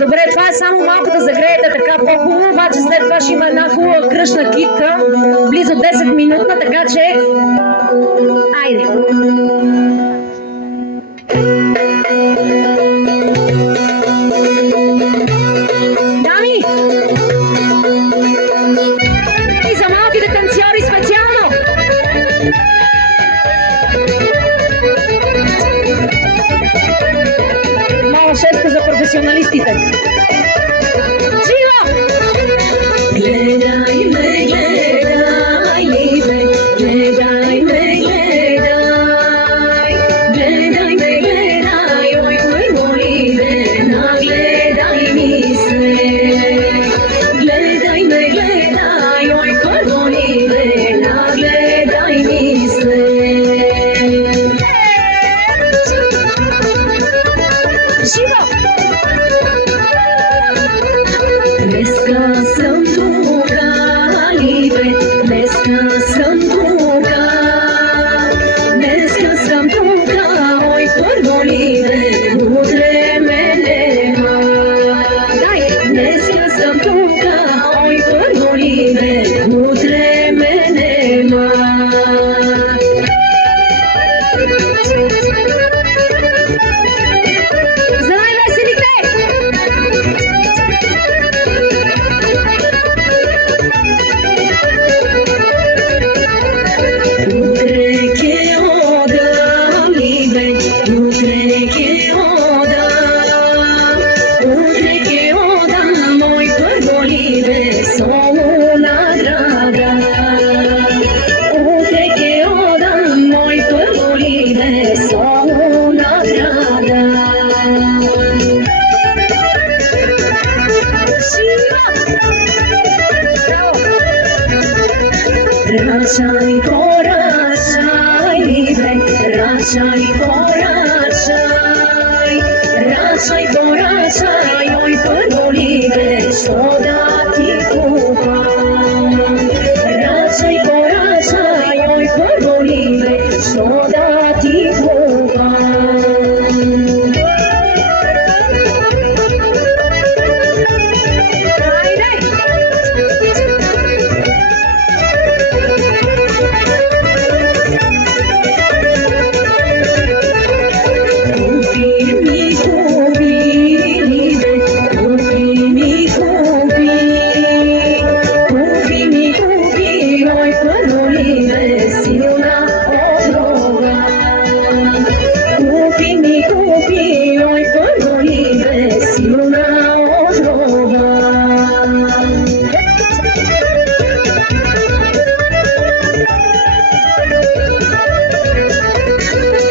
Добре, това е само малко да загреете така по-хубаво, обаче след това ще има една хубава кръшна китка, близо 10 минутна, така че... Айде! Дами! И за малките танцори специално! Мала шестка за професионалистите. Живо! Гледай ме, гледай ме, гледай ме, гледай. Гледай ме, гледай, ой, кой моли ме, нагледай ми се. Гледай ме, гледай, ой, кой моли ме, нагледай ми се. Живо! Днеска съм тука, либе, днеска съм тука. Днеска съм тука, ой, първо либе, утре ме нема. Дай! Днеска съм тука, ой, първо либе, утре ме нема. За най-веселите! Утре ке одам, либе, утре ке одам. Утре ке одам, мой първо либе, солуна града. Утре ке одам, мой първо либе, солуна града. Raczaj poraczaj, libre, raczaj poraczaj. Raczaj poraczaj, oj, pърво libre, що да ти купам. Raczaj poraczaj, oj, pърво libre, що да ти купам.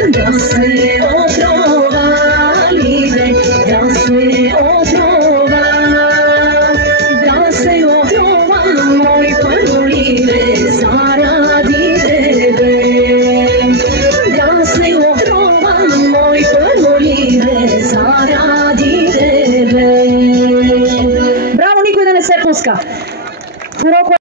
Да се отрова, либе, да се отрова. Да се отрова, мой първо либе, заради тебе. Да се отрова, мой първо либе, заради тебе. Браво, никой да не се пуска.